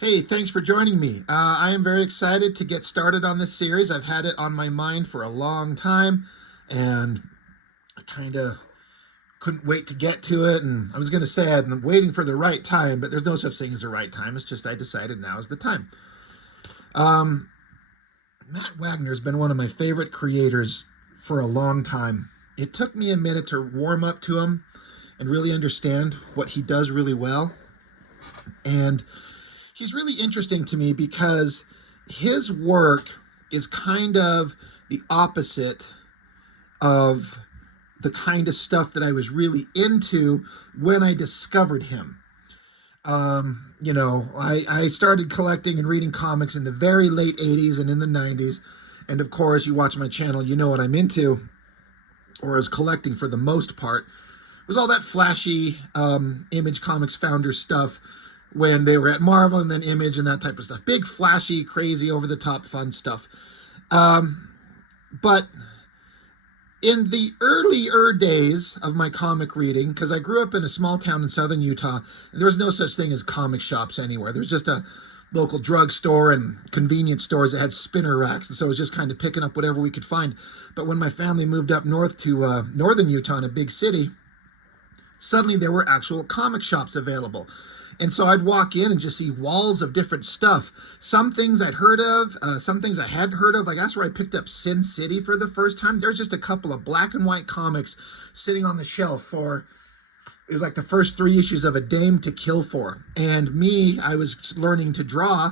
Hey, thanks for joining me. I am very excited to get started on this series. I've had it on my mind for a long time, and I kind of couldn't wait to get to it. And I was going to say I'm waiting for the right time, but there's no such thing as the right time. It's just I decided now is the time. Um, Matt Wagner has been one of my favorite creators for a long time. It took me a minute to warm up to him and really understand what he does really well. And he's really interesting to me because his work is kind of the opposite of the kind of stuff that I was really into when I discovered him. I started collecting and reading comics in the very late 80s and in the 90s. And of course, you watch my channel, you know what I'm into, or is collecting for the most part. It was all that flashy Image Comics founder stuff when they were at Marvel and then Image and that type of stuff. Big, flashy, crazy, over-the-top fun stuff. But in the earlier days of my comic reading, because I grew up in a small town in southern Utah, and there was no such thing as comic shops anywhere. There was just a local drugstore and convenience stores that had spinner racks, and so it was just kind of picking up whatever we could find. But when my family moved up north to northern Utah in a big city, suddenly there were actual comic shops available. And so I'd walk in and just see walls of different stuff. Some things I'd heard of, some things I hadn't heard of. Like that's where I picked up Sin City for the first time. There's just a couple of black and white comics sitting on the shelf for, it was like the first 3 issues of A Dame to Kill For. And me, I was learning to draw,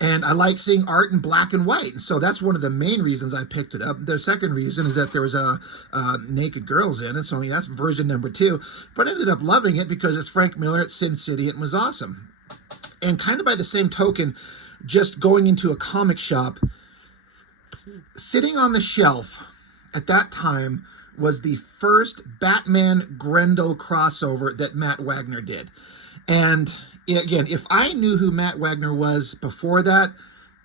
and I like seeing art in black and white. And so that's one of the main reasons I picked it up. The second reason is that there was naked girls in it. So I mean, that's version number 2. But I ended up loving it because it's Frank Miller at Sin City. It was awesome. And kind of by the same token, just going into a comic shop, sitting on the shelf at that time was the first Batman Grendel crossover that Matt Wagner did. And again, if I knew who Matt Wagner was before that,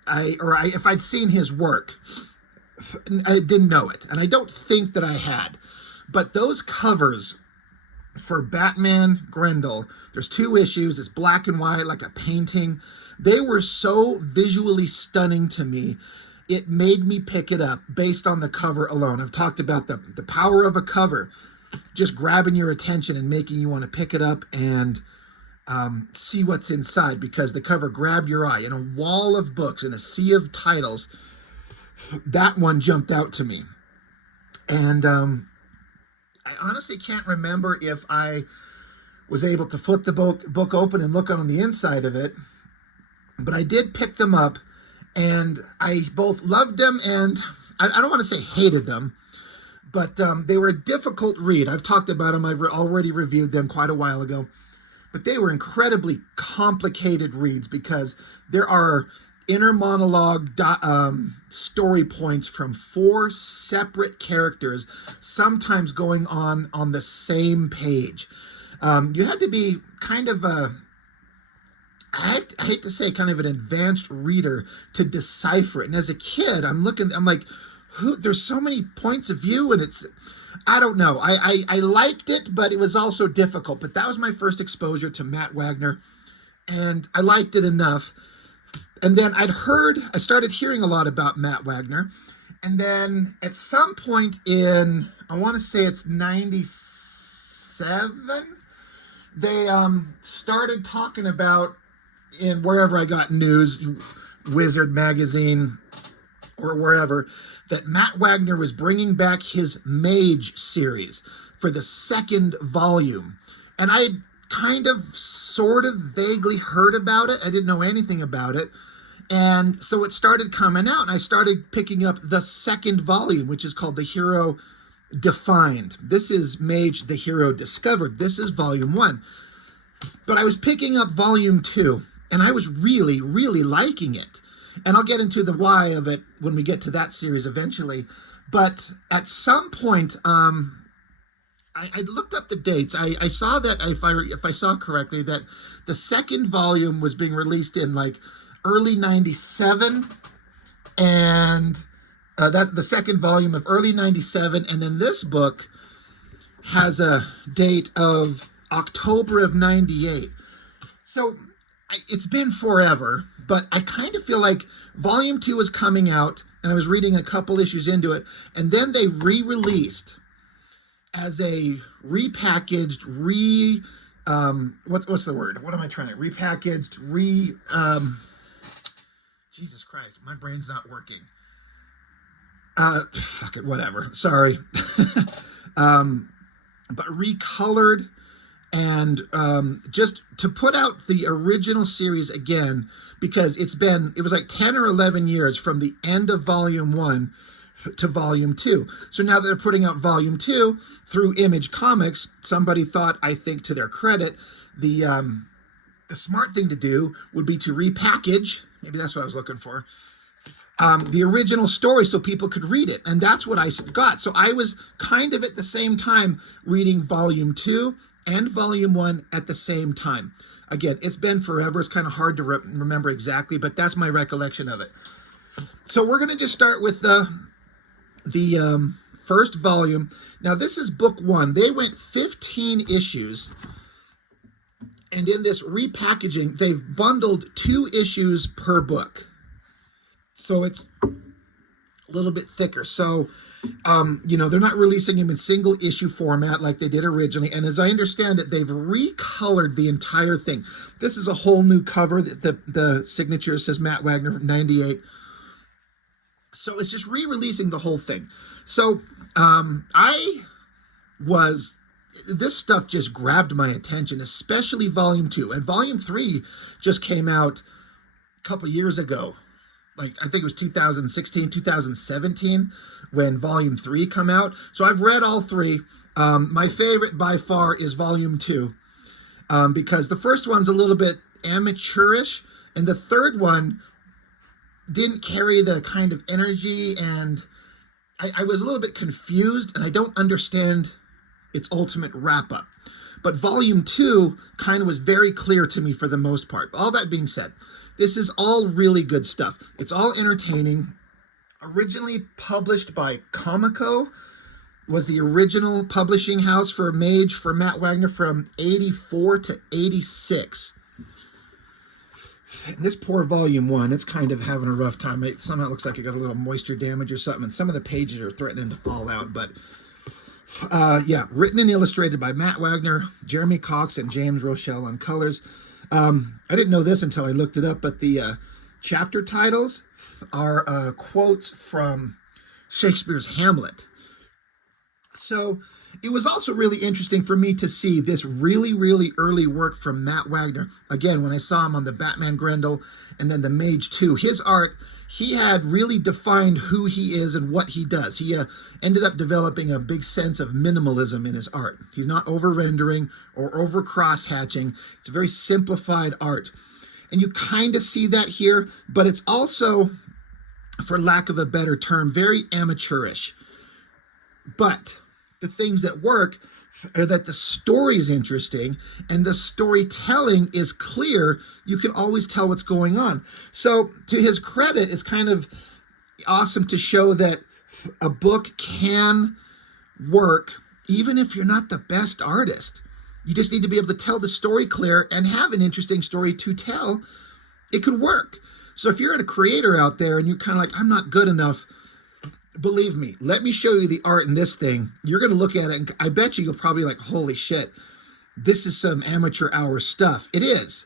if I'd seen his work, I didn't know it, and I don't think that I had. But those covers for Batman Grendel, there's 2 issues. It's black and white, like a painting. They were so visually stunning to me. It made me pick it up based on the cover alone. I've talked about the power of a cover, just grabbing your attention and making you want to pick it up and see what's inside, because the cover grabbed your eye. In a wall of books, in a sea of titles, that one jumped out to me. And I honestly can't remember if I was able to flip the book open and look on the inside of it, but I did pick them up, and I both loved them and I don't want to say hated them, but they were a difficult read. I've talked about them. I've already reviewed them quite a while ago. But they were incredibly complicated reads because there are inner monologue story points from 4 separate characters, sometimes going on the same page. You had to be kind of I hate to say, kind of an advanced reader to decipher it. And as a kid, I'm like, there's so many points of view, and I don't know. I liked it, but it was also difficult. But that was my first exposure to Matt Wagner, and I liked it enough. And then I started hearing a lot about Matt Wagner. And then at some point in, I want to say it's 97, they started talking about, in wherever I got news, Wizard Magazine or wherever, that Matt Wagner was bringing back his Mage series for the 2nd volume. And I kind of sort of vaguely heard about it. I didn't know anything about it. And so it started coming out, and I started picking up the 2nd volume, which is called The Hero Defined. This is Mage, The Hero Discovered. This is volume 1. But I was picking up volume 2, and I was really, really liking it. And I'll get into the why of it when we get to that series eventually. But at some point, I looked up the dates. I saw that, if I saw correctly, that the 2nd volume was being released in like early 97, and that's the 2nd volume of early 97. And then this book has a date of October of 98. So it's been forever, but I kind of feel like volume 2 is coming out, and I was reading a couple issues into it, and then they re-released as a repackaged, what's the word? What am I trying to repackaged, Jesus Christ, my brain's not working. Fuck it, whatever. Sorry. But recolored and just to put out the original series again, because it was like 10 or 11 years from the end of volume 1 to volume 2. So now that they're putting out volume 2 through Image Comics, somebody thought, I think to their credit, the smart thing to do would be to repackage, maybe that's what I was looking for, the original story so people could read it. And that's what I got. So I was kind of at the same time reading volume 2 and volume 1 at the same time. Again, it's been forever. It's kind of hard to remember exactly, but that's my recollection of it. So we're going to just start with the first volume. Now, this is book 1. They went 15 issues. And in this repackaging, they've bundled 2 issues per book. So it's a little bit thicker. So, they're not releasing them in single issue format like they did originally. And as I understand it, they've recolored the entire thing. This is a whole new cover. The signature says Matt Wagner, 98. So it's just re-releasing the whole thing. So this stuff just grabbed my attention, especially volume 2. And volume 3 just came out a couple years ago. Like, I think it was 2016, 2017 when volume 3 come out. So I've read all 3. My favorite by far is volume 2 because the first one's a little bit amateurish, and the third one didn't carry the kind of energy, and I was a little bit confused, and I don't understand its ultimate wrap-up. But volume 2 kind of was very clear to me for the most part. All that being said, this is all really good stuff. It's all entertaining. Originally published by Comico, was the original publishing house for Mage for Matt Wagner from 84 to 86. And this poor volume 1, it's kind of having a rough time. Somehow it looks like it got a little moisture damage or something, and some of the pages are threatening to fall out. But yeah, written and illustrated by Matt Wagner, Jeremy Cox, and James Rochelle on colors. I didn't know this until I looked it up, but the chapter titles are quotes from Shakespeare's Hamlet. So it was also really interesting for me to see this really, really early work from Matt Wagner. Again, when I saw him on the Batman Grendel and then the Mage 2, his art, he had really defined who he is and what he does. He ended up developing a big sense of minimalism in his art. He's not over-rendering or over-cross-hatching. It's a very simplified art. And you kind of see that here, but it's also, for lack of a better term, very amateurish. But the things that work are that the story is interesting and the storytelling is clear. You can always tell what's going on. So to his credit, it's kind of awesome to show that a book can work even if you're not the best artist. You just need to be able to tell the story clear and have an interesting story to tell. It can work. So if you're a creator out there and you're kind of like, I'm not good enough, believe me, let me show you the art in this thing. You're going to look at it, and I bet you'll probably like, holy shit, this is some amateur hour stuff. It is,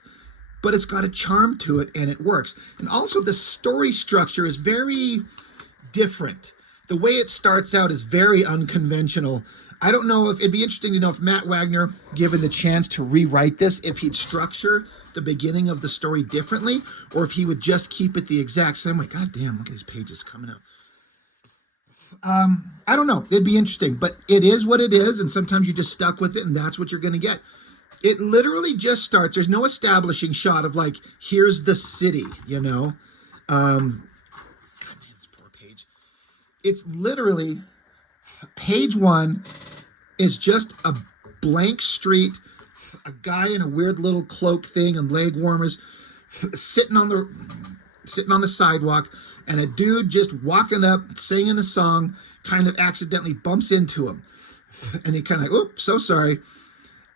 but it's got a charm to it, and it works. And also the story structure is very different. The way it starts out is very unconventional. I don't know if it'd be interesting to know if Matt Wagner, given the chance to rewrite this, if he'd structure the beginning of the story differently, or if he would just keep it the exact same way. God damn, look at these pages coming out. I don't know. It'd be interesting, but it is what it is, and sometimes you're just stuck with it, and that's what you're going to get. It literally just starts. There's no establishing shot of like, here's the city, you know. God, man, this poor page. It's literally page 1 is just a blank street, a guy in a weird little cloak thing and leg warmers sitting on the sidewalk, and a dude just walking up, singing a song, kind of accidentally bumps into him. And he kind of, oops, so sorry.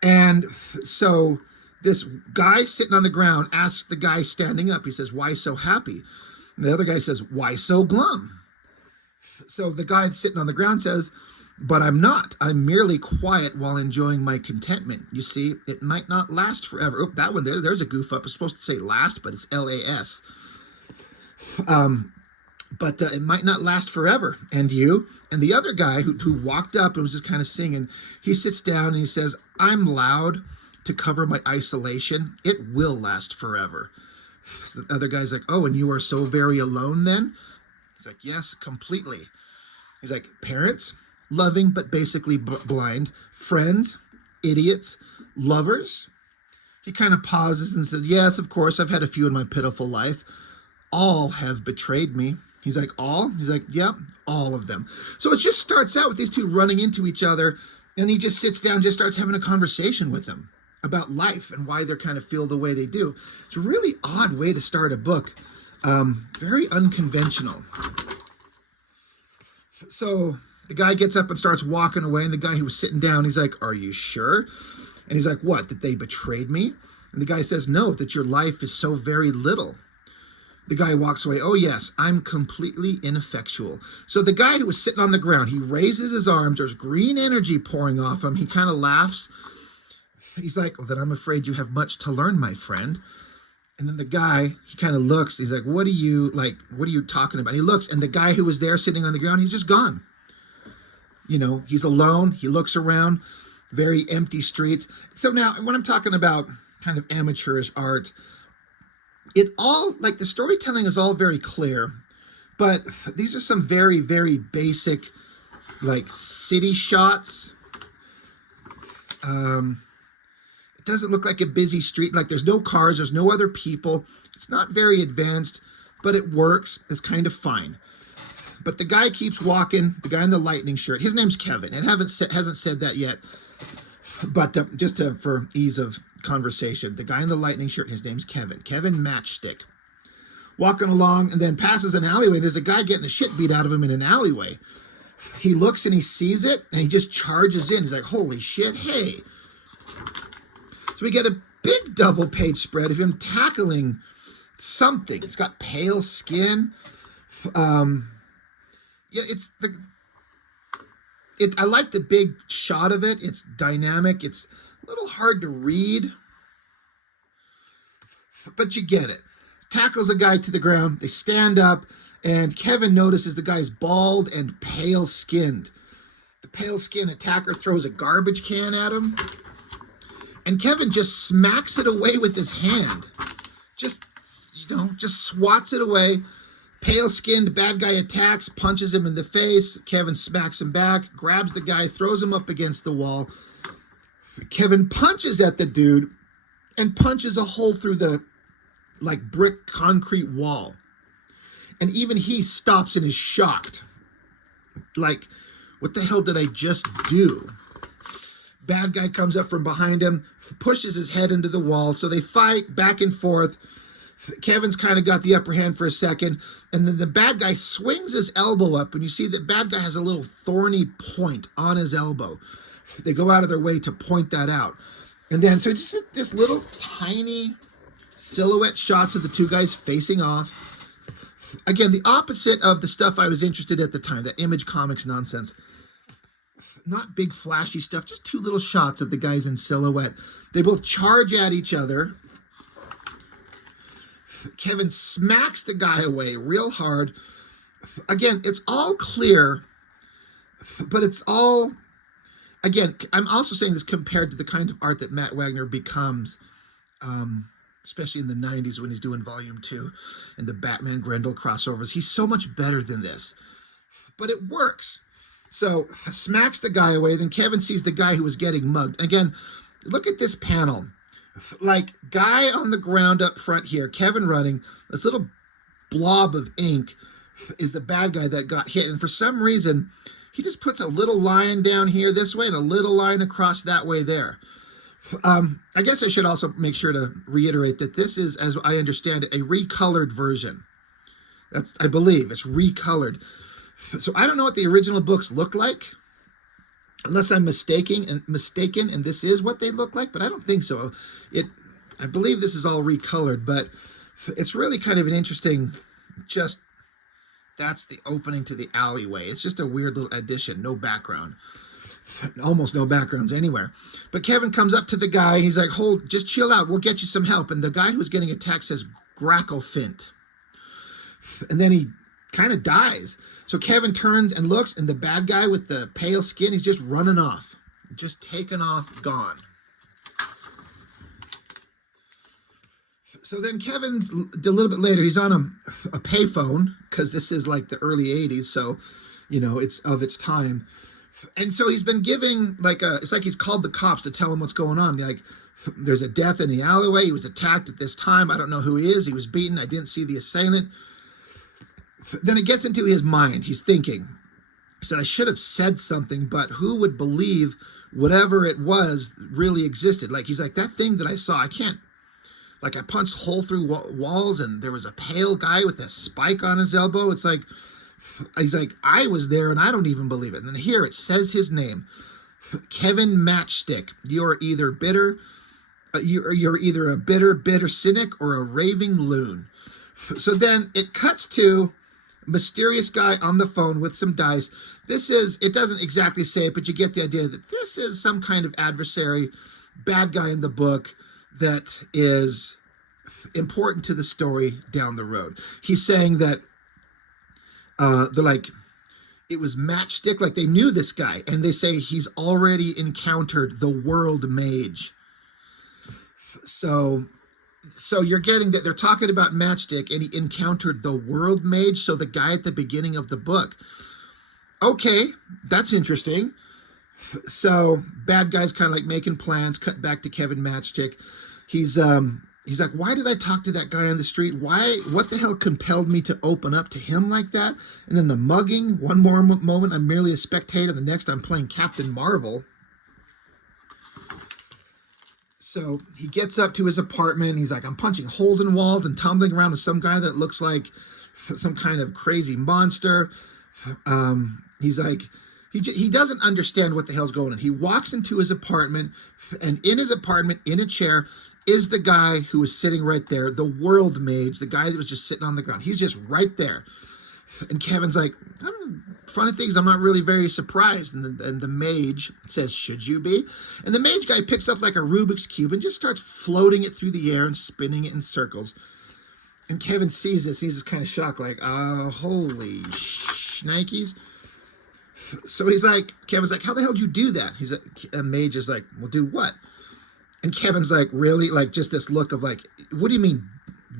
And so This guy sitting on the ground asks the guy standing up, he says, "Why so happy?" And the other guy says, "Why so glum?" So the guy sitting on the ground says, "But I'm not. I'm merely quiet while enjoying my contentment. You see, it might not last forever." Oh, that one there's a goof up. It's supposed to say last, but it's LAS. But it might not last forever. And you? And the other guy who walked up and was just kind of singing, he sits down and he says, "I'm loud to cover my isolation. It will last forever." So the other guy's like, "Oh, and you are so very alone then?" He's like, "Yes, completely." He's like, "Parents, loving but basically blind. Friends, idiots. Lovers?" He kind of pauses and said, "Yes, of course, I've had a few in my pitiful life. All have betrayed me." He's like, "All?" He's like, "Yep, all of them." So it just starts out with these two running into each other, and he just sits down, just starts having a conversation with them about life and why they kind of feel the way they do. It's a really odd way to start a book. Very unconventional. So the guy gets up and starts walking away, and the guy who was sitting down, he's like, "Are you sure?" And he's like, "What, that they betrayed me?" And the guy says, "No, that your life is so very little." The guy walks away. "Oh, yes, I'm completely ineffectual." So the guy who was sitting on the ground, he raises his arms. There's green energy pouring off him. He kind of laughs. He's like, "Well, then I'm afraid you have much to learn, my friend." And then the guy, he kind of looks. He's like, what are you talking about?" He looks, and the guy who was there sitting on the ground, he's just gone. You know, he's alone. He looks around, very empty streets. So now, when I'm talking about kind of amateurish art, it all, like, the storytelling is all very clear, but these are some very, very basic, like, city shots. It doesn't look like a busy street. Like, there's no cars, there's no other people. It's not very advanced, but it works. It's kind of fine. But the guy keeps walking, the guy in the lightning shirt. His name's Kevin. It hasn't said that yet, but for ease of conversation, the guy in the lightning shirt, his name's Kevin. Kevin Matchstick. Walking along and then passes an alleyway. There's a guy getting the shit beat out of him in an alleyway. He looks and he sees it, and he just charges in. He's like, "Holy shit, hey." So we get a big double page spread of him tackling something. It's got pale skin. I like the big shot of it. It's dynamic. It's a little hard to read, but you get it. Tackles a guy to the ground. They stand up, and Kevin notices the guy's bald and pale skinned. The pale skinned attacker throws a garbage can at him, and Kevin just smacks it away with his hand. Just swats it away. Pale-skinned bad guy attacks, punches him in the face. Kevin smacks him back, grabs the guy, throws him up against the wall. Kevin punches at the dude and punches a hole through the, like, brick concrete wall. And even he stops and is shocked. Like, what the hell did I just do? Bad guy comes up from behind him, pushes his head into the wall. So they fight back and forth. Kevin's kind of got the upper hand for a second, and then the bad guy swings his elbow up, and you see that bad guy has a little thorny point on his elbow. They go out of their way to point that out. And then, so just this little tiny silhouette shots of the two guys facing off. Again, the opposite of the stuff I was interested in at the time, that Image Comics nonsense. Not big flashy stuff, just two little shots of the guys in silhouette. They both charge at each other. Kevin smacks the guy away real hard. Again, it's all clear, but it's all, again, I'm also saying this compared to the kind of art that Matt Wagner becomes, especially in the 90s when he's doing Volume 2 and the Batman Grendel crossovers. He's so much better than this, but it works. So smacks the guy away. Then Kevin sees the guy who was getting mugged. Again, look at this panel. Like, guy on the ground up front here, Kevin running, this little blob of ink is the bad guy that got hit. And for some reason, he just puts a little line down here this way and a little line across that way there. I guess I should also make sure to reiterate that this is, as I understand it, a recolored version. I believe it's recolored. So I don't know what the original books look like, unless I'm mistaken, and this is what they look like, but I don't think so. I believe this is all recolored, but it's really kind of an interesting, just, that's the opening to the alleyway. It's just a weird little addition, no background. Almost no backgrounds anywhere. But Kevin comes up to the guy. He's like, hold, just chill out. We'll get you some help. And the guy who's getting attacked says, Gracklefint. And then he kind of dies. So Kevin turns and looks, and the bad guy with the pale skin, he's just running off. Just taken off, gone. So then Kevin's a little bit later, he's on a payphone, because this is like the early 80s, so, you know, it's of its time. And so he's been giving, like, it's like he's called the cops to tell him what's going on. Like, there's a death in the alleyway. He was attacked at this time. I don't know who he is. He was beaten. I didn't see the assailant. Then it gets into his mind. He's thinking. He said, I should have said something, but who would believe whatever it was really existed? Like, he's like, that thing that I saw, I can't. Like, I punched a hole through walls, and there was a pale guy with a spike on his elbow. It's like, he's like, I was there, and I don't even believe it. And then here it says his name, Kevin Matchstick. You're either bitter, you're either a bitter cynic or a raving loon. So then it cuts to mysterious guy on the phone with some dice. This is, it doesn't exactly say it, but you get the idea that this is some kind of adversary, bad guy in the book that is important to the story down the road. He's saying that they're like, it was Matchstick, like they knew this guy, and they say he's already encountered the world mage. So you're getting that they're talking about Matchstick, and he encountered the world mage, so the guy at the beginning of the book. Okay, that's interesting. So bad guy's kind of like making plans, cut back to Kevin Matchstick. He's like, why did I talk to that guy on the street? What the hell compelled me to open up to him like that? And then the mugging, one more moment, I'm merely a spectator. The next, I'm playing Captain Marvel. So he gets up to his apartment. He's like, I'm punching holes in walls and tumbling around with some guy that looks like some kind of crazy monster. He's like, he doesn't understand what the hell's going on. He walks into his apartment, and in his apartment, in a chair, is the guy who was sitting right there, the world mage, the guy that was just sitting on the ground. He's just right there. And Kevin's like, funny things, I'm not really very surprised. And the mage says, should you be? And the mage guy picks up like a Rubik's Cube and just starts floating it through the air and spinning it in circles. And Kevin sees this. He's just kind of shocked, like, holy shnikes. So he's like, Kevin's like, how the hell did you do that? He's like, and Mage is like, well, do what? And Kevin's like, really? Like, just this look of like, what do you mean,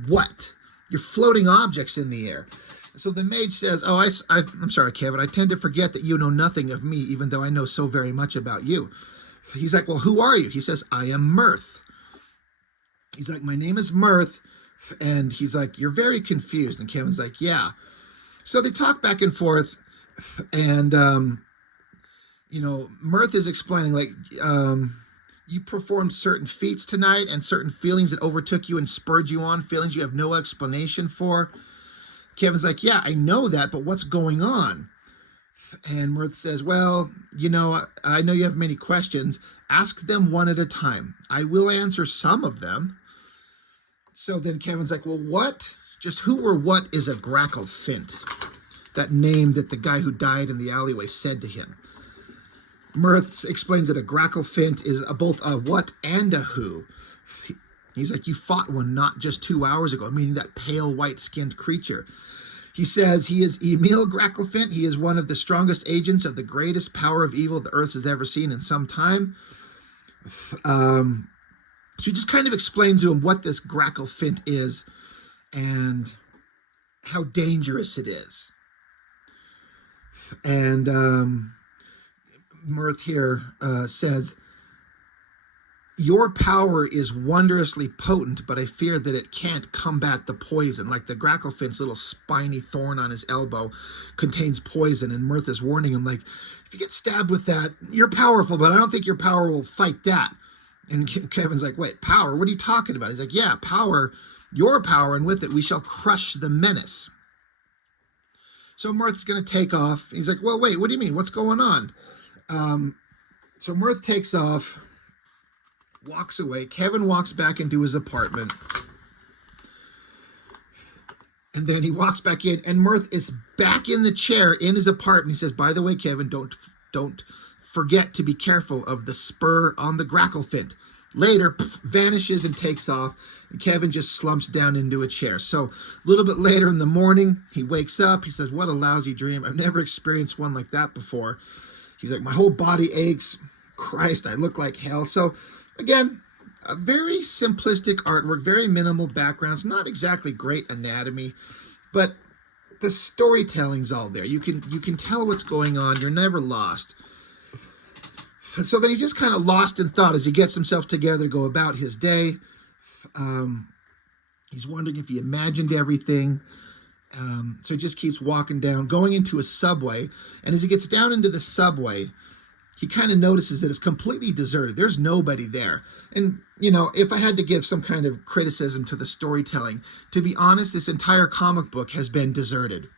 what? You're floating objects in the air. So the mage says, oh, I'm sorry, Kevin. I tend to forget that you know nothing of me, even though I know so very much about you. He's like, well, who are you? He says, I am Mirth. He's like, my name is Mirth. And he's like, you're very confused. And Kevin's like, yeah. So they talk back and forth. And, you know, Mirth is explaining, like, you performed certain feats tonight and certain feelings that overtook you and spurred you on, feelings you have no explanation for. Kevin's like, yeah, I know that, but what's going on? And Mirth says, well, you know, I know you have many questions. Ask them one at a time. I will answer some of them. So then Kevin's like, well, just who or what is a Gracklefint? That name that the guy who died in the alleyway said to him. Mirth explains that a Gracklefint is both a what and a who. He's like, you fought one not just 2 hours ago, meaning that pale white-skinned creature. He says he is Emil Gracklefint. He is one of the strongest agents of the greatest power of evil the Earth has ever seen in some time. So he just kind of explains to him what this Gracklefint is and how dangerous it is. And Mirth here says, your power is wondrously potent, but I fear that it can't combat the poison. Like the Gracklefint's little spiny thorn on his elbow contains poison, and Mirth is warning him, like, if you get stabbed with that, you're powerful, but I don't think your power will fight that. And Kevin's like, wait, power? What are you talking about? He's like, yeah, power, your power, and with it we shall crush the menace. So Mirth's going to take off. He's like, well, wait, what do you mean? What's going on? So Mirth takes off. walks away. Kevin walks back into his apartment. And then he walks back in, and Mirth is back in the chair in his apartment. He says, by the way, Kevin, don't forget to be careful of the spur on the grackle flint. Later, vanishes and takes off, and Kevin just slumps down into a chair. So a little bit later in the morning, he wakes up. He says, what a lousy dream. I've never experienced one like that before. He's like, my whole body aches. Christ, I look like hell. So again, a very simplistic artwork, very minimal backgrounds, not exactly great anatomy, but the storytelling's all there. You can tell what's going on. You're never lost. So then he's just kind of lost in thought as he gets himself together to go about his day. He's wondering if he imagined everything. So he just keeps walking down, going into a subway. And as he gets down into the subway, he kind of notices that it's completely deserted. There's nobody there. And, you know, if I had to give some kind of criticism to the storytelling, to be honest, this entire comic book has been deserted.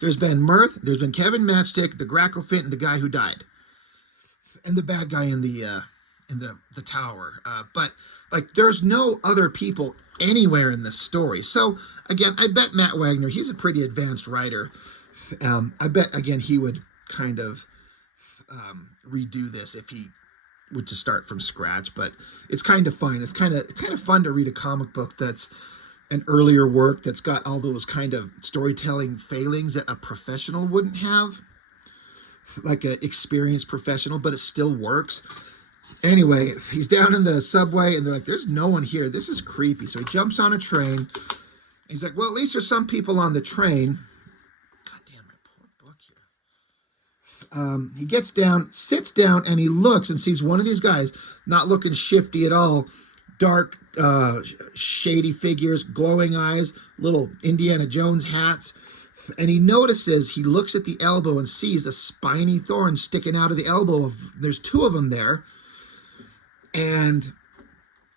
There's been Mirth, there's been Kevin Matchstick, the grackle flint, and the guy who died. And the bad guy in the tower. But, like, there's no other people anywhere in this story. So, again, I bet Matt Wagner, he's a pretty advanced writer. I bet, again, he would kind of redo this if he were to start from scratch. But it's kind of fun. It's kind of fun to read a comic book that's an earlier work that's got all those kind of storytelling failings that a professional wouldn't have. Like an experienced professional, but it still works. Anyway, he's down in the subway, and they're like, there's no one here. This is creepy. So he jumps on a train. He's like, well, at least there's some people on the train. God damn, my poor book here. He gets down, sits down, and he looks and sees one of these guys, not looking shifty at all, dark, shady figures, glowing eyes, little Indiana Jones hats. And he notices, he looks at the elbow and sees a spiny thorn sticking out of the elbow. There's two of them there. And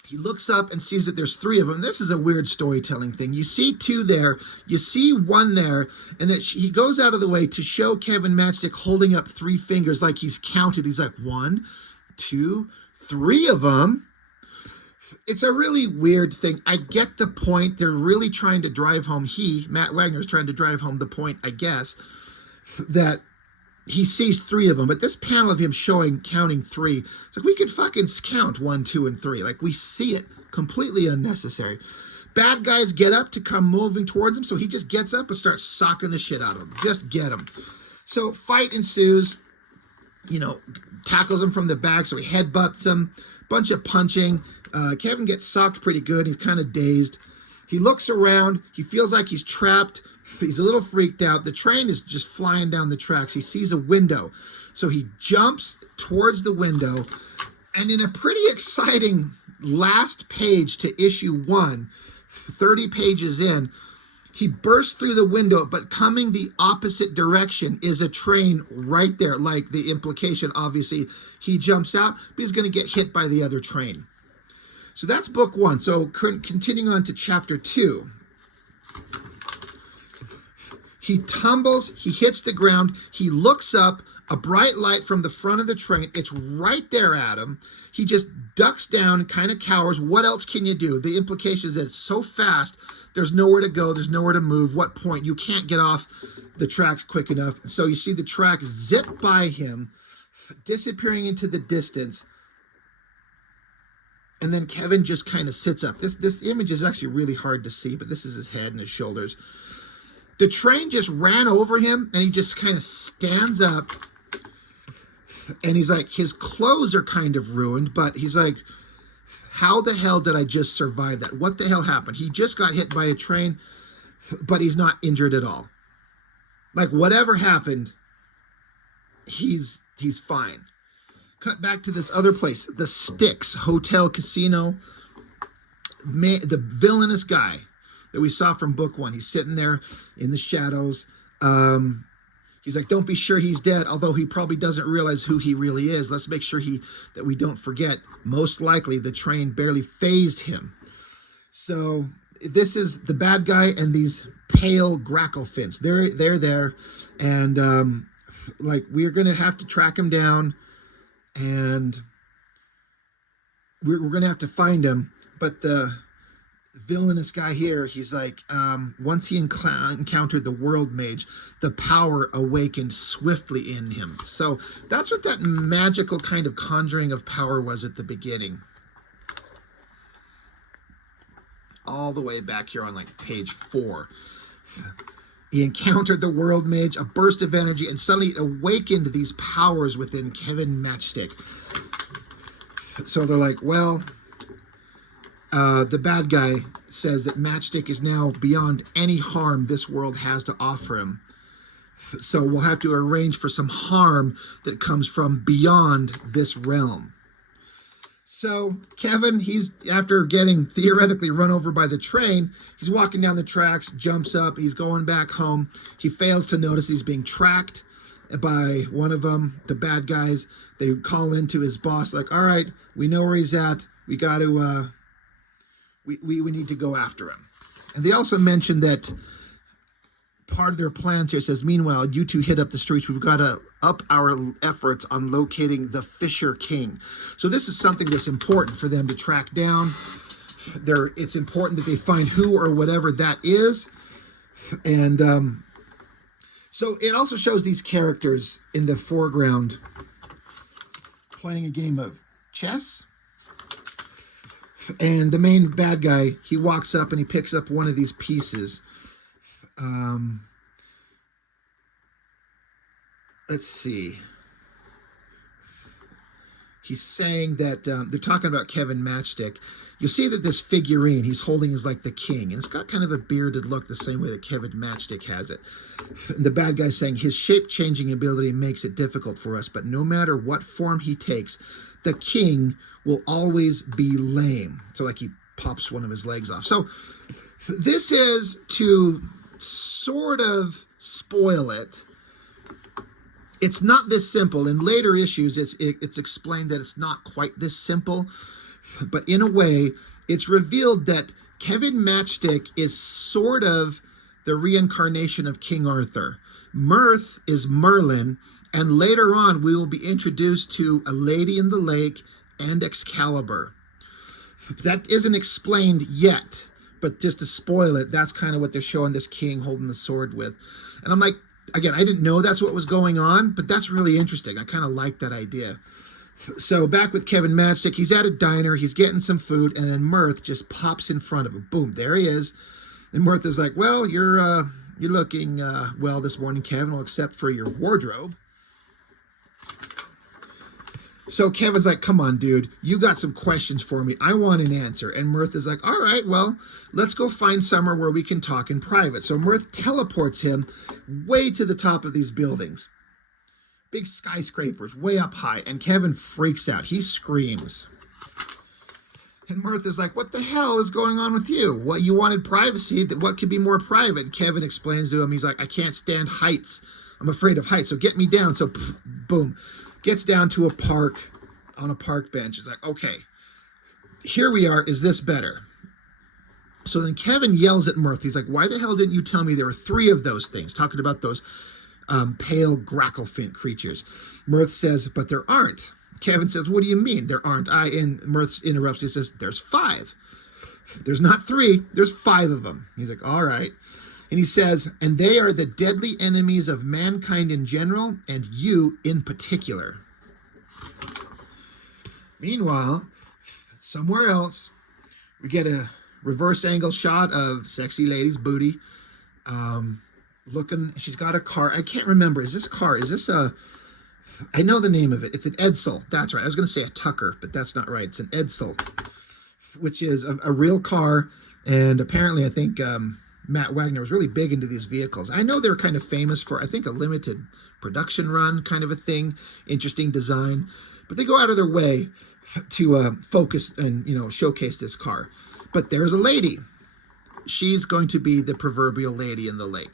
he looks up and sees that there's three of them. This is a weird storytelling thing. You see two there, you see one there, and that he goes out of the way to show Kevin Matchstick holding up three fingers like he's counted. He's like, 1, 2, 3 of them. It's a really weird thing. I get the point. They're really trying to drive home. Matt Wagner, is trying to drive home the point, I guess, that he sees 3 of them. But this panel of him counting 3, it's like we could fucking count 1, 2, and 3. Like, we see it. Completely unnecessary. Bad guys get up to come moving towards him, so he just gets up and starts socking the shit out of them. Just get him. So fight ensues. You know, tackles him from the back, so he headbutts him. Bunch of punching. Kevin gets socked pretty good. He's kind of dazed. He looks around. He feels like he's trapped. He's a little freaked out. The train is just flying down the tracks. He sees a window. So he jumps towards the window. And in a pretty exciting last page to issue 1, 30 pages in, he bursts through the window, but coming the opposite direction is a train right there. Like the implication, obviously, he jumps out, but he's going to get hit by the other train. So that's book 1. So continuing on to chapter 2. He tumbles, he hits the ground, he looks up, a bright light from the front of the train. It's right there at him. He just ducks down, kind of cowers. What else can you do? The implication is that it's so fast, there's nowhere to go, there's nowhere to move. What point? You can't get off the tracks quick enough. So you see the track zip by him, disappearing into the distance. And then Kevin just kind of sits up. This image is actually really hard to see, but this is his head and his shoulders. The train just ran over him, and he just kind of stands up. And he's like, his clothes are kind of ruined, but he's like, how the hell did I just survive that? What the hell happened? He just got hit by a train, but he's not injured at all. Like, whatever happened, he's fine. Cut back to this other place, the Styx Hotel Casino. The villainous guy that we saw from book 1. He's sitting there in the shadows. He's like, don't be sure he's dead, although he probably doesn't realize who he really is. Let's make sure that we don't forget. Most likely, the train barely phased him. So this is the bad guy and these pale grackle fins. They're there, and like, we're gonna have to track him down. And we're going to have to find him. But the villainous guy here, he's like, once he encountered the world mage, the power awakened swiftly in him. So that's what that magical kind of conjuring of power was at the beginning. All the way back here on like page 4. He encountered the world mage, a burst of energy, and suddenly it awakened these powers within Kevin Matchstick. So they're like, well, the bad guy says that Matchstick is now beyond any harm this world has to offer him. So we'll have to arrange for some harm that comes from beyond this realm. So Kevin, he's, after getting theoretically run over by the train, he's walking down the tracks, jumps up, he's going back home. He fails to notice he's being tracked by one of them, the bad guys. They call into his boss like, all right, we know where he's at. We got to, we need to go after him. And they also mentioned that part of their plans here says, meanwhile, you two hit up the streets. We've got to up our efforts on locating the Fisher King. So this is something that's important for them to track down. It's important that they find who or whatever that is. And so it also shows these characters in the foreground playing a game of chess. And the main bad guy, he walks up and he picks up one of these pieces. Let's see. He's saying that they're talking about Kevin Matchstick. You'll see that this figurine he's holding is like the king, and it's got kind of a bearded look the same way that Kevin Matchstick has it. And the bad guy's saying his shape-changing ability makes it difficult for us, but no matter what form he takes, the king will always be lame. So like he pops one of his legs off. So this is to sort of spoil it. It's not this simple. In later issues, it's explained that it's not quite this simple. But in a way, it's revealed that Kevin Matchstick is sort of the reincarnation of King Arthur. Mirth is Merlin, and later on we will be introduced to a Lady in the Lake and Excalibur. That isn't explained yet, but just to spoil it, that's kind of what they're showing this king holding the sword with. And I'm like, again, I didn't know that's what was going on, but that's really interesting. I kind of like that idea. So back with Kevin Matchstick, he's at a diner, he's getting some food, and then Mirth just pops in front of him. Boom, there he is. And Mirth is like, well, you're looking well this morning, Kevin, well, except for your wardrobe. So Kevin's like, come on, dude, you got some questions for me. I want an answer. And Mirth is like, all right, well, let's go find somewhere where we can talk in private. So Mirth teleports him way to the top of these buildings. Big skyscrapers, way up high. And Kevin freaks out. He screams. And Mirth is like, what the hell is going on with you? What, you wanted privacy? What could be more private? And Kevin explains to him, he's like, I can't stand heights. I'm afraid of heights, so get me down. So, boom. Gets down to a park, on a park bench. It's like, okay, here we are. Is this better? So then Kevin yells at Mirth. He's like, why the hell didn't you tell me there were 3 of those things? Talking about those pale gracklefin creatures. Mirth says, but there aren't. Kevin says, what do you mean there aren't? And Mirth interrupts. He says, there's 5. There's not 3. There's 5 of them. He's like, all right. And he says, and they are the deadly enemies of mankind in general, and you in particular. Meanwhile, somewhere else, we get a reverse angle shot of sexy lady's booty. Looking, she's got a car. I can't remember. Is this a, I know the name of it. It's an Edsel. That's right. I was going to say a Tucker, but that's not right. It's an Edsel, which is a real car. And apparently, I think Matt Wagner was really big into these vehicles. I know they're kind of famous for, I think, a limited production run kind of a thing. Interesting design. But they go out of their way to focus and, showcase this car. But there's a lady. She's going to be the proverbial lady in the lake.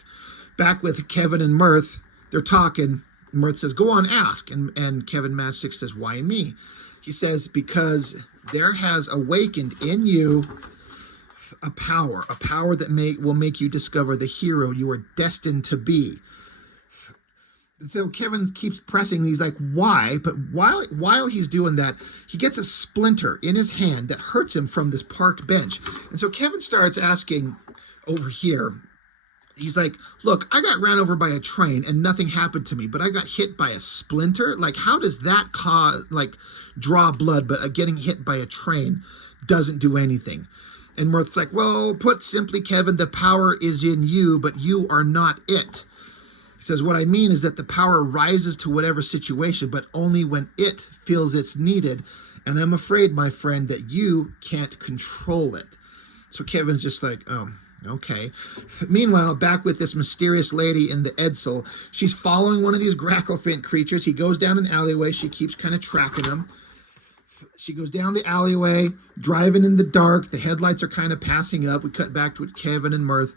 Back with Kevin and Mirth, they're talking. Mirth says, go on, ask. And Kevin Matchstick says, why me? He says, because there has awakened in you a power that will make you discover the hero you are destined to be. So Kevin keeps pressing. He's like, why? But while he's doing that, he gets a splinter in his hand that hurts him from this park bench. And so Kevin starts asking over here. He's like, look, I got ran over by a train and nothing happened to me, but I got hit by a splinter. Like, how does that cause, like, draw blood, but getting hit by a train doesn't do anything? And Mirth's like, well, put simply, Kevin, the power is in you, but you are not it. He says, what I mean is that the power rises to whatever situation, but only when it feels it's needed. And I'm afraid, my friend, that you can't control it. So Kevin's just like, oh, okay. Meanwhile, back with this mysterious lady in the Edsel, she's following one of these gracklefint creatures. He goes down an alleyway. She keeps kind of tracking him. She goes down the alleyway, driving in the dark. The headlights are kind of passing up. We cut back to Kevin and Mirth.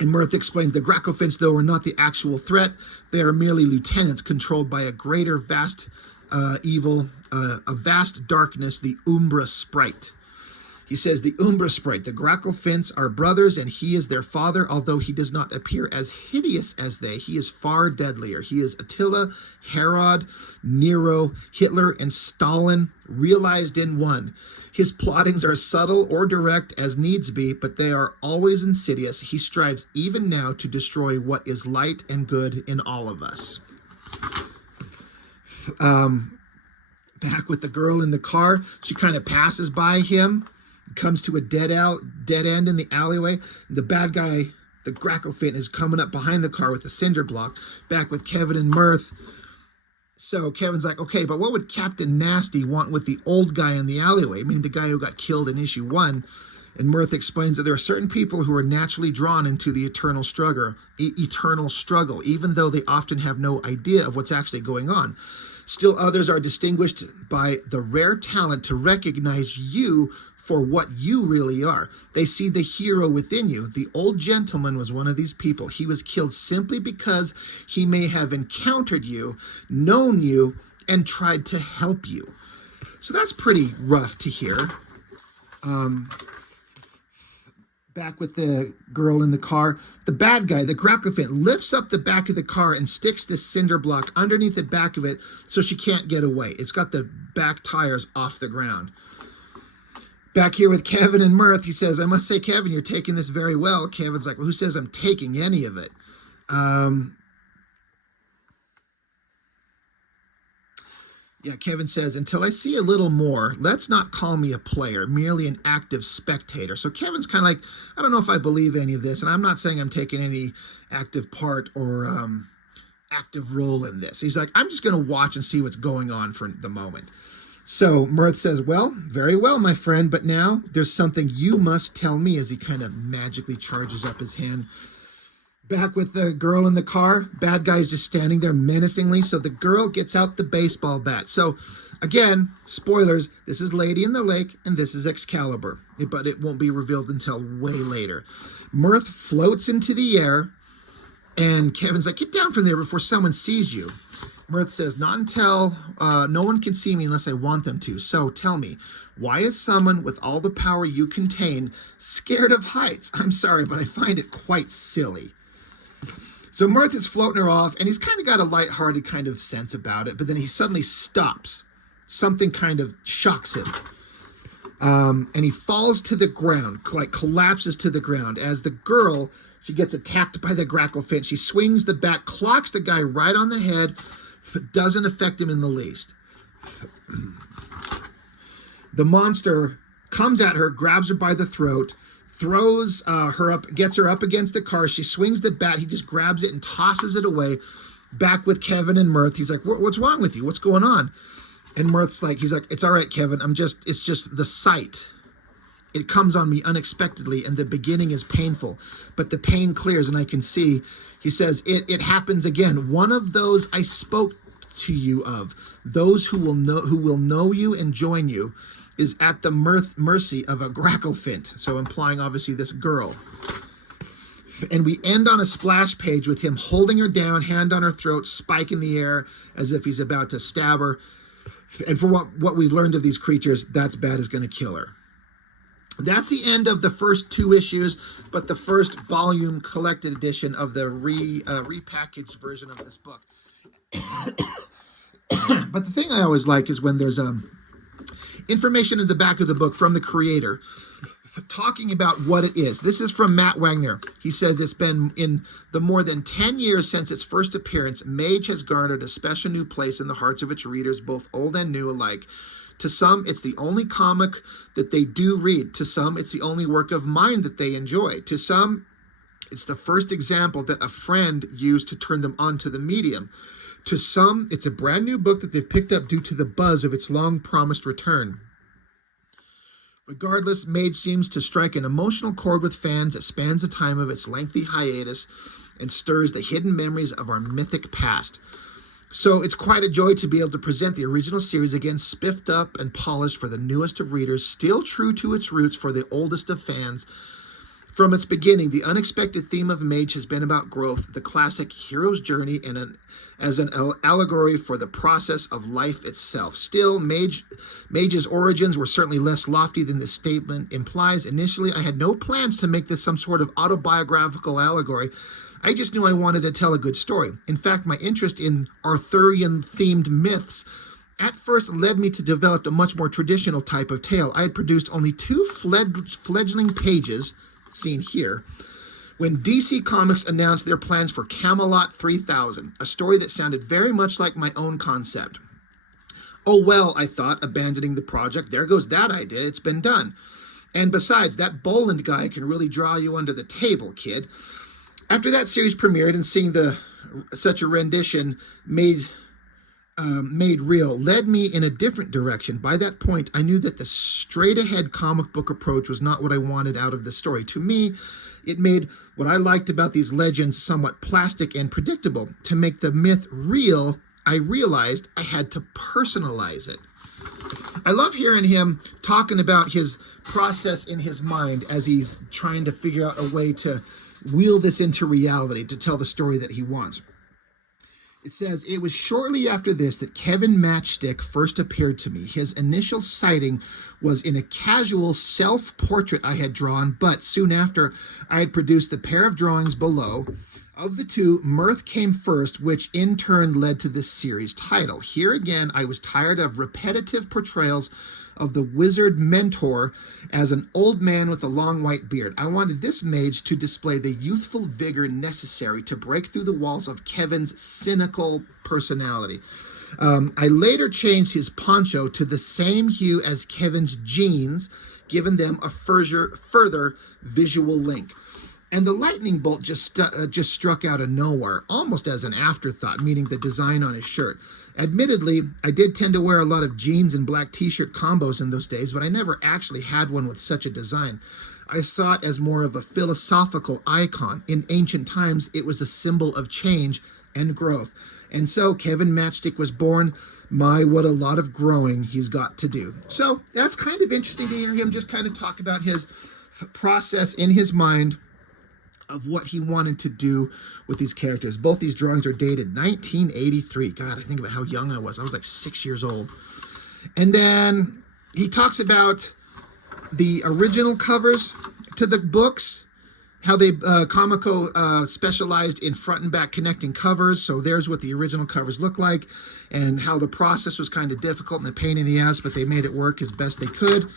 And Mirth explains the gracklefins, though, are not the actual threat. They are merely lieutenants controlled by a greater vast evil, a vast darkness, the Umbra Sprite. He says the Umbra Sprite, the gracklefins are brothers, and he is their father, although he does not appear as hideous as they. He is far deadlier. He is Attila, Herod, Nero, Hitler, and Stalin realized in one. His plottings are subtle or direct as needs be, but they are always insidious. He strives even now to destroy what is light and good in all of us. Back with the girl in the car, she kind of passes by him, comes to a dead end in the alleyway. The bad guy, the gracklefint, is coming up behind the car with the cinder block. Back with Kevin and Mirth. So Kevin's like, okay, but what would Captain Nasty want with the old guy in the alleyway? I mean, the guy who got killed in issue 1. And Mirth explains that there are certain people who are naturally drawn into the eternal struggle, even though they often have no idea of what's actually going on. Still others are distinguished by the rare talent to recognize you for what you really are. They see the hero within you. The old gentleman was one of these people. He was killed simply because he may have encountered you, known you, and tried to help you. So that's pretty rough to hear. Back with the girl in the car, the bad guy, the gracklefint, lifts up the back of the car and sticks this cinder block underneath the back of it so she can't get away. It's got the back tires off the ground. Back here with Kevin and Mirth, he says, I must say, Kevin, you're taking this very well. Kevin's like, well, who says I'm taking any of it? Yeah, Kevin says, until I see a little more, let's not call me a player, merely an active spectator. So Kevin's kind of like, I don't know if I believe any of this, and I'm not saying I'm taking any active part or active role in this. He's like, I'm just going to watch and see what's going on for the moment. So Mirth says, well, very well, my friend, but now there's something you must tell me, as he kind of magically charges up his hand. Back with the girl in the car, bad guy's just standing there menacingly, so the girl gets out the baseball bat. So again, spoilers, this is Lady in the Lake and this is Excalibur, but it won't be revealed until way later. Mirth floats into the air, and Kevin's like, get down from there before someone sees you. Mirth says, not until no one can see me unless I want them to. So tell me, why is someone with all the power you contain scared of heights? I'm sorry, but I find it quite silly. So Mirth is floating her off, and he's kind of got a lighthearted kind of sense about it, but then he suddenly stops. Something kind of shocks him. And he falls to the ground, like collapses to the ground. As the girl, she gets attacked by the gracklefint. She swings the bat, clocks the guy right on the head, but doesn't affect him in the least. The monster comes at her, grabs her by the throat, throws her up, gets her up against the car. She swings the bat. He just grabs it and tosses it away. Back with Kevin and Mirth. He's like, what's wrong with you? What's going on? And Mirth's like, he's like, it's all right, Kevin. It's just the sight. It comes on me unexpectedly, and the beginning is painful, but the pain clears and I can see. He says, it happens again. One of those I spoke to you of, those who will know you and join you, is at the mercy of a gracklefint. So implying obviously this girl. And we end on a splash page with him holding her down, hand on her throat, spike in the air, as if he's about to stab her. And for what we learned of these creatures, that's bad is going to kill her. That's the end of the first 2 issues, but the first volume collected edition of the repackaged version of this book. But the thing I always like is when there's information in the back of the book from the creator talking about what it is. This is from Matt Wagner. He says it's been in the more than 10 years since its first appearance, Mage has garnered a special new place in the hearts of its readers, both old and new alike. To some, it's the only comic that they do read. To some, it's the only work of mine that they enjoy. To some, it's the first example that a friend used to turn them onto the medium. To some, it's a brand new book that they've picked up due to the buzz of its long-promised return. Regardless, Mage seems to strike an emotional chord with fans that spans the time of its lengthy hiatus and stirs the hidden memories of our mythic past. So it's quite a joy to be able to present the original series again, spiffed up and polished for the newest of readers, still true to its roots for the oldest of fans. From its beginning, the unexpected theme of Mage has been about growth, the classic hero's journey, and as an allegory for the process of life itself. Still, Mage's origins were certainly less lofty than this statement implies. Initially, I had no plans to make this some sort of autobiographical allegory. I just knew I wanted to tell a good story. In fact, my interest in Arthurian-themed myths at first led me to develop a much more traditional type of tale. I had produced only 2 fledgling pages, seen here, when DC Comics announced their plans for Camelot 3000, a story that sounded very much like my own concept. Oh well, I thought, abandoning the project, there goes that idea, it's been done. And besides, that Boland guy can really draw you under the table, kid. After that series premiered and seeing such a rendition made real led me in a different direction. By that point, I knew that the straight-ahead comic book approach was not what I wanted out of the story. To me, it made what I liked about these legends somewhat plastic and predictable. To make the myth real, I realized I had to personalize it. I love hearing him talking about his process in his mind as he's trying to figure out a way to wheel this into reality, to tell the story that he wants. It says, it was shortly after this that Kevin Matchstick first appeared to me. His initial sighting was in a casual self-portrait I had drawn, but soon after I had produced the pair of drawings below. Of the 2, Mirth came first, which in turn led to this series title. Here again, I was tired of repetitive portrayals of the wizard mentor as an old man with a long white beard. I wanted this Mage to display the youthful vigor necessary to break through the walls of Kevin's cynical personality. I later changed his poncho to the same hue as Kevin's jeans, giving them a further visual link. And the lightning bolt just struck out of nowhere, almost as an afterthought, meaning the design on his shirt. Admittedly, I did tend to wear a lot of jeans and black t-shirt combos in those days, but I never actually had one with such a design. I saw it as more of a philosophical icon. In ancient times, it was a symbol of change and growth. And so Kevin Matchstick was born. My, what a lot of growing he's got to do. So that's kind of interesting to hear him just kind of talk about his process in his mind of what he wanted to do with these characters. Both these drawings are dated 1983. God, I think about how young I was. I was like 6 years old. And then he talks about the original covers to the books, how they Comico specialized in front and back connecting covers. So there's what the original covers look like, and how the process was kind of difficult and a pain in the ass, but they made it work as best they could.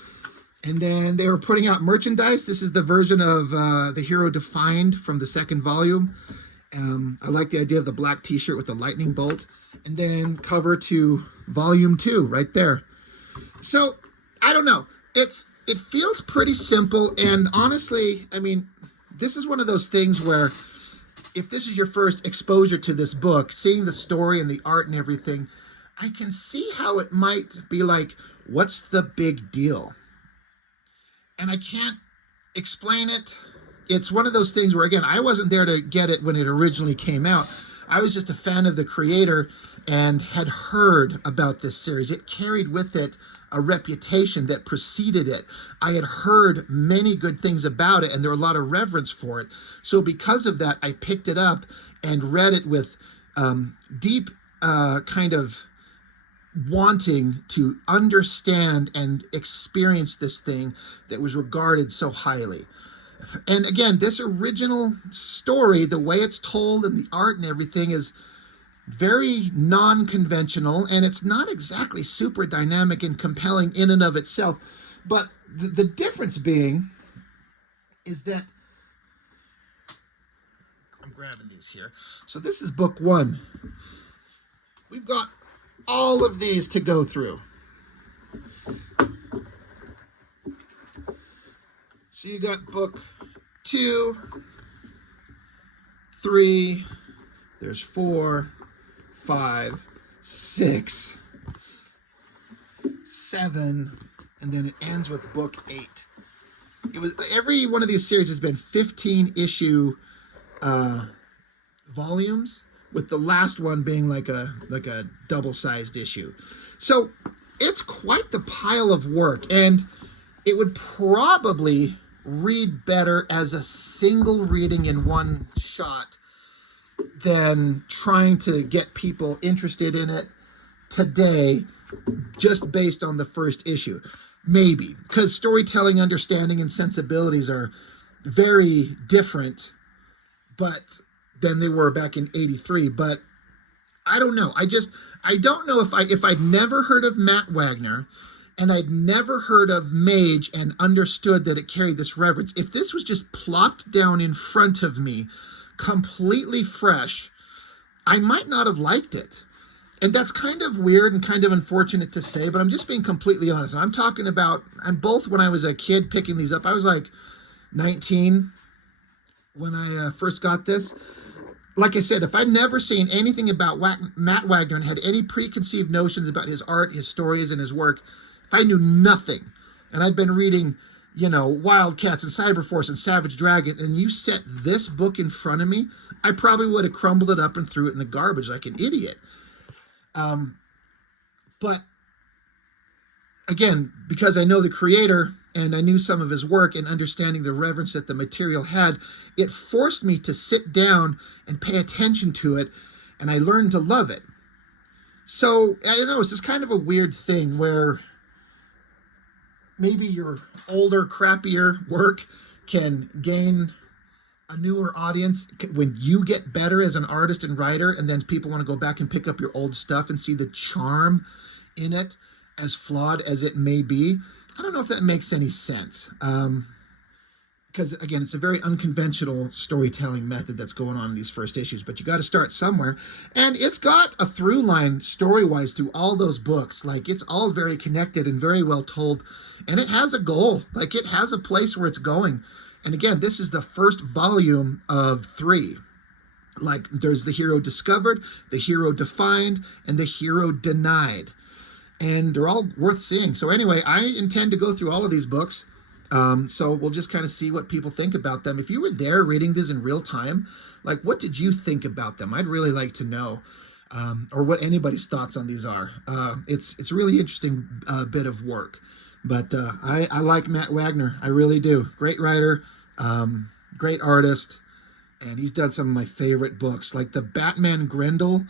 And then they were putting out merchandise. This is the version of The Hero Defined from the second volume. I like the idea of the black t-shirt with the lightning bolt. And then cover to volume 2 right there. So, I don't know. It feels pretty simple. And honestly, I mean, this is one of those things where if this is your first exposure to this book, seeing the story and the art and everything, I can see how it might be like, what's the big deal? And I can't explain it. It's one of those things where, again, I wasn't there to get it when it originally came out. I was just a fan of the creator and had heard about this series. It carried with it a reputation that preceded it. I had heard many good things about it, and there were a lot of reverence for it. So because of that, I picked it up and read it with deep kind of wanting to understand and experience this thing that was regarded so highly. And again, this original story, the way it's told and the art and everything is very non-conventional, and it's not exactly super dynamic and compelling in and of itself. But the difference being is that I'm grabbing these here. So this is book one. We've got all of these to go through. So you got book 2, 3, there's 4, 5, 6, 7, and then it ends with book 8. It was every one of these series has been 15 issue volumes, with the last one being like a double-sized issue. So it's quite the pile of work, and it would probably read better as a single reading in one shot than trying to get people interested in it today just based on the first issue. Maybe, because storytelling, understanding, and sensibilities are very different but than they were back in '83. But I don't know. I don't know if I'd never heard of Matt Wagner and I'd never heard of Mage and understood that it carried this reverence. If this was just plopped down in front of me, completely fresh, I might not have liked it. And that's kind of weird and kind of unfortunate to say, but I'm just being completely honest. I'm talking about, and both when I was a kid picking these up, I was like 19 when I first got this. Like I said, if I'd never seen anything about Matt Wagner and had any preconceived notions about his art, his stories, and his work, if I knew nothing, and I'd been reading, you know, Wildcats and Cyberforce and Savage Dragon, and you set this book in front of me, I probably would have crumbled it up and threw it in the garbage like an idiot. But again, because I know the creator and I knew some of his work and understanding the reverence that the material had, it forced me to sit down and pay attention to it, and I learned to love it. So, I don't know, it's just kind of a weird thing where maybe your older, crappier work can gain a newer audience when you get better as an artist and writer, and then people want to go back and pick up your old stuff and see the charm in it, as flawed as it may be. I don't know if that makes any sense. Because, again, it's a very unconventional storytelling method that's going on in these first issues, but you got to start somewhere. And it's got a through line story-wise through all those books. Like, it's all very connected and very well told, and it has a goal. Like, it has a place where it's going. And again, this is the first volume of 3. Like, there's the hero discovered, the hero defined, and the hero denied. And they're all worth seeing. So anyway, I intend to go through all of these books. So we'll just kind of see what people think about them. If you were there reading this in real time, like, what did you think about them? I'd really like to know, or what anybody's thoughts on these are. It's a really interesting bit of work. But I like Matt Wagner. I really do. Great writer, great artist, and he's done some of my favorite books, like the Batman Grendel,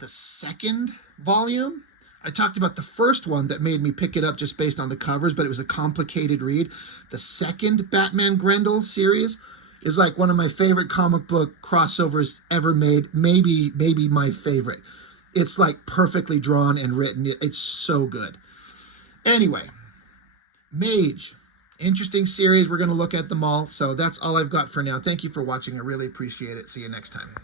the second volume. I talked about the first one that made me pick it up just based on the covers, but it was a complicated read. The second Batman Grendel series is like one of my favorite comic book crossovers ever made. Maybe my favorite. It's like perfectly drawn and written. It's so good. Anyway, Mage. Interesting series. We're going to look at them all. So that's all I've got for now. Thank you for watching. I really appreciate it. See you next time.